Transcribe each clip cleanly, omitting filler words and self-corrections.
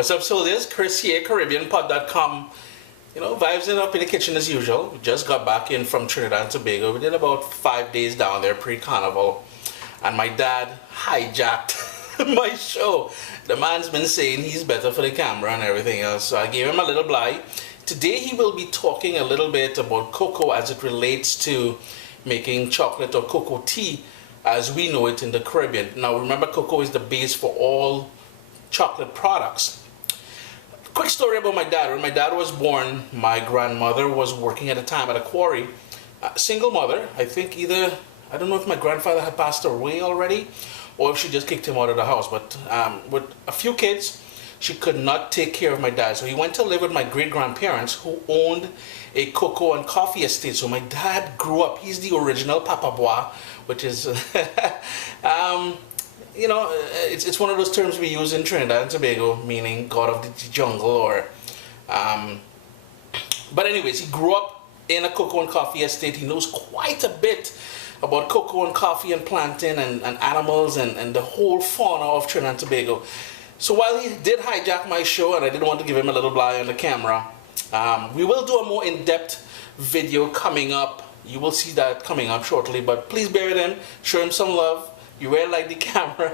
What's up, soldiers? Chris here, CaribbeanPod.com. You know, vibes it up in the kitchen as usual. We just got back in from Trinidad and Tobago. We did about 5 days down there pre-carnival. And my dad hijacked my show. The man's been saying he's better for the camera and everything else. So I gave him a little bly. Today he will be talking a little bit about cocoa as it relates to making chocolate or cocoa tea as we know it in the Caribbean. Now remember, cocoa is the base for all chocolate products. Quick story about my dad. When my dad was born, my grandmother was working at a time at a quarry. Single mother. I think I don't know if my grandfather had passed away already or if she just kicked him out of the house. But with a few kids, she could not take care of my dad. So he went to live with my great-grandparents who owned a cocoa and coffee estate. So my dad grew up. He's the original Papa Bois, which is... you know, it's one of those terms we use in Trinidad and Tobago, meaning God of the jungle, or... But anyways, he grew up in a cocoa and coffee estate. He knows quite a bit about cocoa and coffee and planting and animals and the whole fauna of Trinidad and Tobago. So while he did hijack my show, and I didn't want to give him a little bly on the camera, we will do a more in-depth video coming up. You will see that coming up shortly, but please bear with him, show him some love. You will like the camera.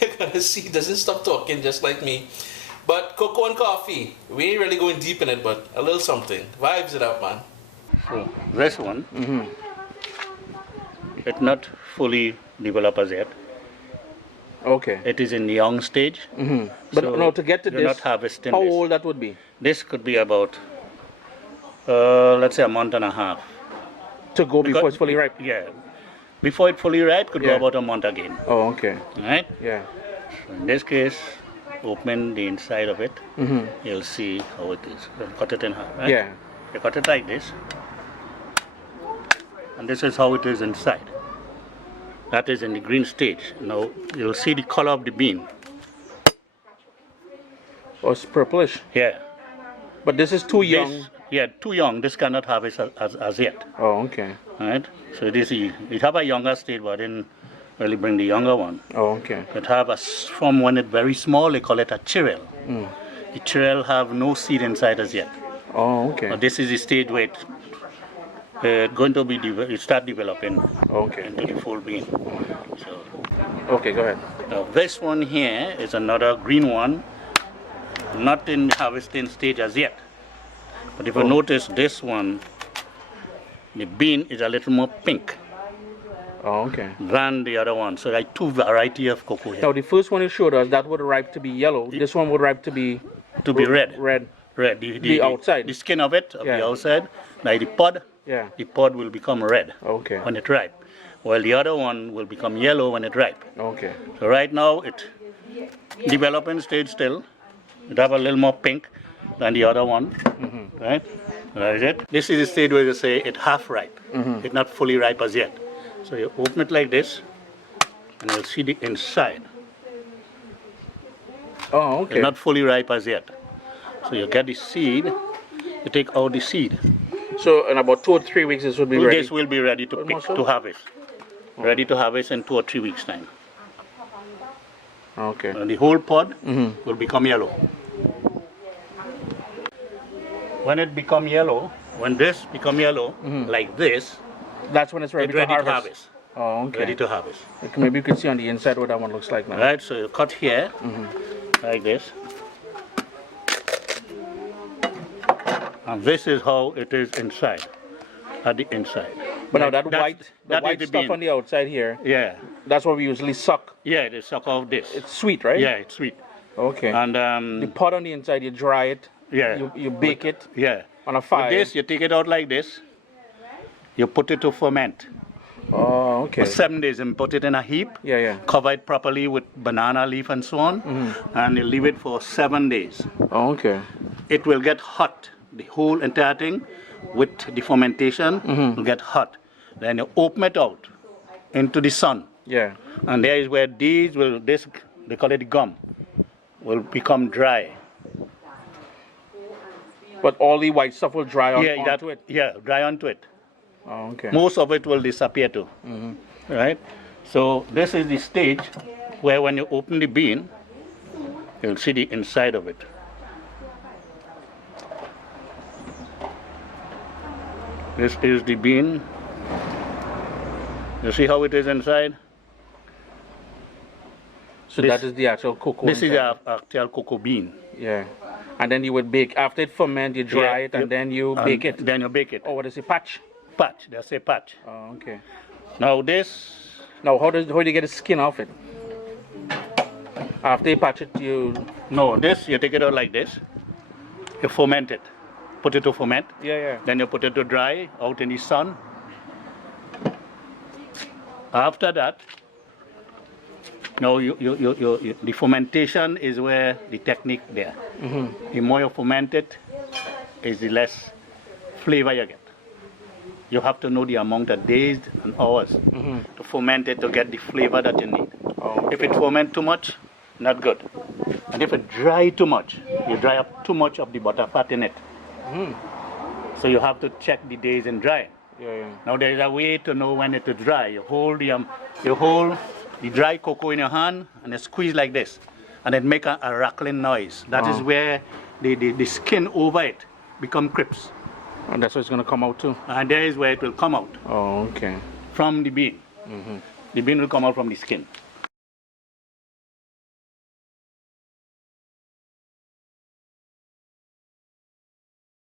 You're gonna see he doesn't stop talking just like me. But cocoa and coffee, we ain't really going deep in it, but a little something. Vibes it up, man. So this one, it's not fully developed as yet. Okay. It is in the young stage. But so no, to get to you're this, not harvesting how this. old that would be? This could be about, let's say, a month and a half. To go before it's fully ripe? Yeah. Before it fully ripe, could go about a month again. Oh, okay. Right? Yeah. So in this case, open the inside of it. You'll see how it is. You'll cut it in half, right? Yeah. You cut it like this. And this is how it is inside. That is in the green stage. Now, you'll see the color of the bean. Oh, it's purplish. Yeah. But this is too young. Yeah, too young. This cannot harvest as yet. Oh, okay. Right? So this is, it have a younger stage, but didn't really bring the younger one. Oh, okay. It have from when it's very small, they call it a chirel. The chirel have no seed inside as yet. Oh, okay. But this is the stage where it's going to be it start developing into the full bean. So, okay, go ahead. now this one here is another green one, not in harvesting stage as yet. But if you notice this one, the bean is a little more pink than the other one. So like two variety of cocoa here. Now the first one you showed us, that would ripe to be yellow. This one would ripe to be red. Red. The outside. The skin of it, the outside, like the pod. Yeah. The pod will become red when it ripe, while the other one will become yellow when it ripe. Okay. So right now it developing stage still. It have a little more pink than the other one, right? That is it. This is the stage where you say it half ripe. It's not fully ripe as yet. So you open it like this, and you'll see the inside. Oh, okay. It's not fully ripe as yet. So you get the seed. You take out the seed. So in about 2 or 3 weeks, this will be ready. This will be ready to pick, to harvest. Ready to harvest in 2 or 3 weeks' time. Okay. And the whole pod will become yellow. When it become yellow, when this become yellow, like this, that's when it's ready, to harvest. harvest. Oh, okay. Ready to harvest. Okay, maybe you can see on the inside what that one looks like now. Right, so you cut here, like this. And this is how it is inside, at the inside. But like now that white the stuff bean. on the outside here, Yeah, that's what we usually suck. yeah, they suck off this. It's sweet, right? Yeah, it's sweet. Okay. And the pot on the inside, you dry it. yeah, You bake it yeah. on a fire. With this, you take it out like this. You put it to ferment Oh, okay. for 7 days and put it in a heap. Yeah, yeah. Cover it properly with banana leaf and so on, and you leave it for 7 days. Oh, okay. It will get hot. The whole entire thing with the fermentation will get hot. Then you open it out into the sun. Yeah. And there is where they call it gum, will become dry. But all the white stuff will dry onto it. Yeah, dry onto it. Oh, okay. Most of it will disappear too. Right? So this is the stage where when you open the bean, You'll see the inside of it. This is the bean. You see how it is inside? So that is the actual cocoa. This is the actual cocoa bean. Yeah. And then you would bake. After it ferment, you dry it, and then you bake it. Then you bake it. Oh, what is it? Patch? Patch. They say patch. Oh, okay. Now this. Now, how do you get the skin off it? After you patch it, you... No, this, you take it out like this. You ferment it. Put it to ferment. Yeah. Then you put it to dry out in the sun. After that, now the fermentation is where the technique there. The more you ferment it, is the less flavor you get. You have to know the amount of days and hours to ferment it to get the flavor that you need. Oh, okay. If it ferment too much, not good. And if it dry too much, you dry up too much of the butter fat in it. So you have to check the days and dry. Yeah. Now there is a way to know when it is dry. You hold the dry cocoa in your hand and you squeeze like this, and it make a rattling noise. That is where the skin over it become crisp. And that's what's going to come out too. And there is where it will come out. Oh, okay. From the bean. The bean will come out from the skin.